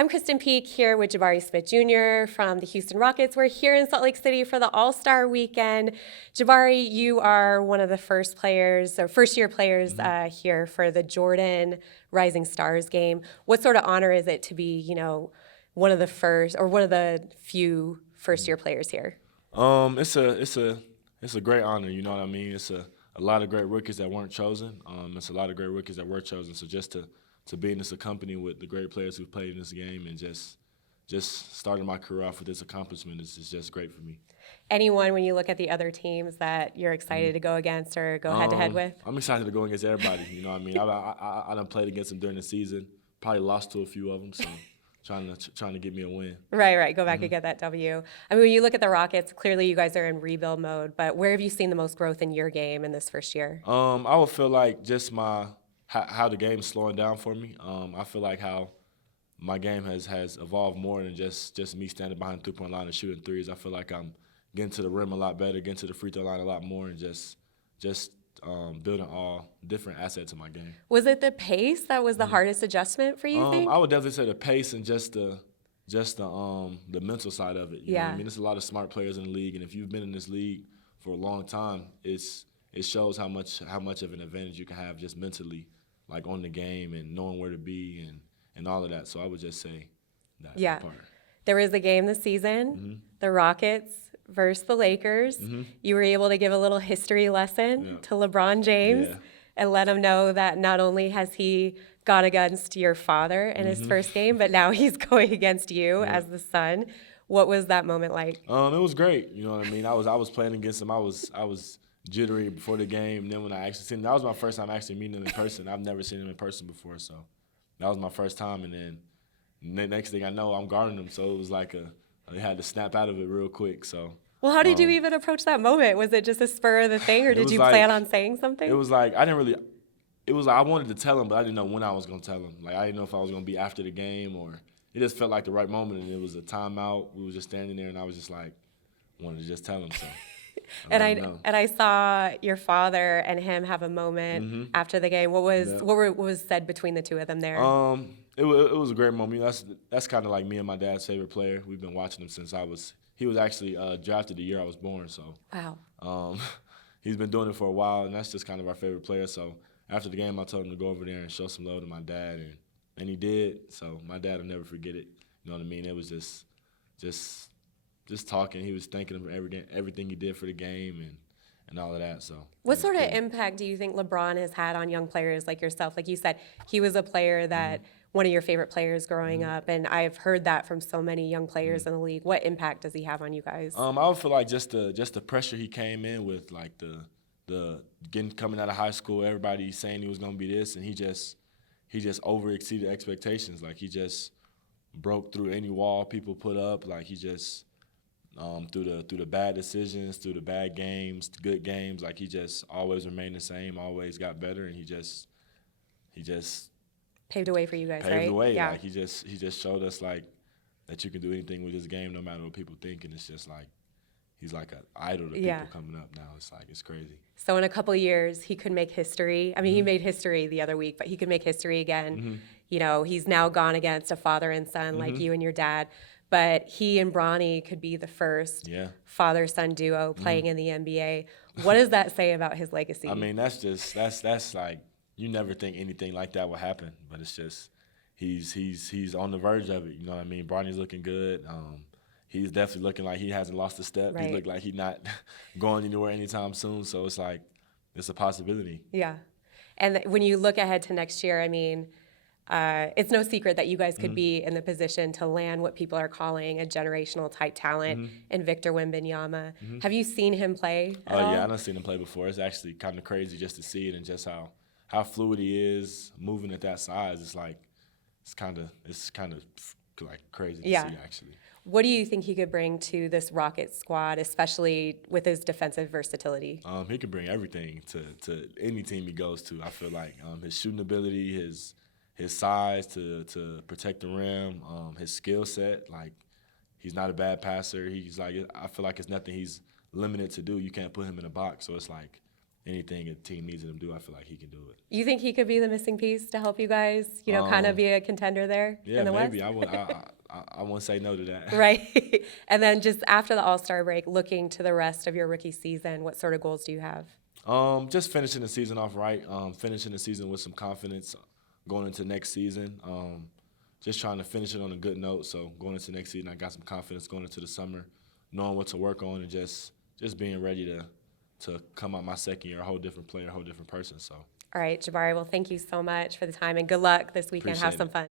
I'm Krysten Peek here with Jabari Smith Jr. from the Houston Rockets. We're here in Salt Lake City for the All-Star Weekend. Jabari, you are one of the first-year players here for the Jordan Rising Stars game. What sort of honor is it to be, one of the first or one of the few first-year players here? It's a great honor. You know what I mean. It's a lot of great rookies that weren't chosen. It's a lot of great rookies that were chosen. So just to be in this company with the great players who've played in this game and just starting my career off with this accomplishment is just great for me. Anyone, when you look at the other teams that you're excited to go against or go head-to-head with? I'm excited to go against everybody. You know what I mean. I done played against them during the season. Probably lost to a few of them. So. Trying to get me a win. Right. Go back and get that W. I mean, when you look at the Rockets, clearly you guys are in rebuild mode, but where have you seen the most growth in your game in this first year? I would feel like just how the game's slowing down for me. I feel like how my game has evolved more than just me standing behind the three-point line and shooting threes. I feel like I'm getting to the rim a lot better, getting to the free throw line a lot more, and just building all different assets in my game. Was it the pace that was the hardest adjustment for you, think? I would definitely say the pace and just the mental side of it. You know what I mean? There's a lot of smart players in the league, and if you've been in this league for a long time, it shows how much of an advantage you can have just mentally, like on the game and knowing where to be and all of that. So I would just say that part. There was a game this season, the Rockets versus the Lakers. You were able to give a little history lesson to LeBron James and let him know that not only has he gone against your father in his first game, but now he's going against you as the son. What was that moment like? It was great. You know what I mean? I was playing against him. I was jittery before the game. And then when I actually seen him, that was my first time actually meeting him in person. I've never seen him in person before, so that was my first time. And then the next thing I know, I'm guarding him. So it was like I had to snap out of it real quick. So. Well, how did you even approach that moment? Was it just a spur of the thing, or did you plan on saying something? It was like I wanted to tell him, but I didn't know when I was going to tell him. Like I didn't know if I was going to be after the game or it just felt like the right moment, and it was a timeout. We were just standing there, and I was just like, wanted to just tell him so. And I saw your father and him have a moment after the game. What was said between the two of them there? It was a great moment. That's kind of like me and my dad's favorite player. We've been watching him since he was actually drafted the year I was born. So wow. He's been doing it for a while, and that's just kind of our favorite player. So after the game, I told him to go over there and show some love to my dad, and he did. So my dad will never forget it. You know what I mean? It was just talking. He was thanking him for everything he did for the game and all of that. So what sort of impact do you think LeBron has had on young players like yourself? Like you said, he was a player that one of your favorite players growing up, and I've heard that from so many young players in the league. What impact does he have on you guys? I would feel like just the pressure he came in with, like the coming out of high school, everybody saying he was gonna be this, and he just over exceeded expectations. Like he just broke through any wall people put up. Like he just through the bad decisions, through the bad games, good games, like he just always remained the same, always got better, and he just paved the way for you guys, right? Paved the way. Yeah. Like he just showed us like that you can do anything with this game, no matter what people think, and it's just like he's like an idol to people coming up now. It's like it's crazy. So in a couple of years, he could make history. I mean, he made history the other week, but he could make history again. You know, he's now gone against a father and son like you and your dad. But he and Bronny could be the first father-son duo playing in the NBA. What does that say about his legacy? I mean, that's like you never think anything like that will happen, but it's just he's on the verge of it. You know what I mean? Bronny's looking good. He's definitely looking like he hasn't lost a step. Right. He looked like he's not going anywhere anytime soon. So it's like it's a possibility. Yeah, and when you look ahead to next year, I mean. It's no secret that you guys could be in the position to land what people are calling a generational type talent in Victor Wembanyama. Have you seen him play at all? Yeah, I've seen him play before. It's actually kind of crazy just to see it and just how fluid he is moving at that size. It's like it's kind of like crazy to see actually. What do you think he could bring to this Rockets squad, especially with his defensive versatility? He could bring everything to any team he goes to. I feel like his shooting ability, his size to protect the rim, his skill set, like he's not a bad passer. He's like I feel like it's nothing he's limited to do. You can't put him in a box. So it's like anything a team needs him to do, I feel like he can do it. You think he could be the missing piece to help you guys, kind of be a contender there Yeah, in the maybe. West? I won't say no to that. Right. And then just after the All-Star break, looking to the rest of your rookie season, what sort of goals do you have? Just finishing the season off right. Finishing the season with some confidence going into next season. Just trying to finish it on a good note. So going into next season, I got some confidence going into the summer, knowing what to work on, and just being ready to come out my second year a whole different player, a whole different person. So. All right, Jabari, well, thank you so much for the time, and good luck this weekend. Appreciate Have some it. fun.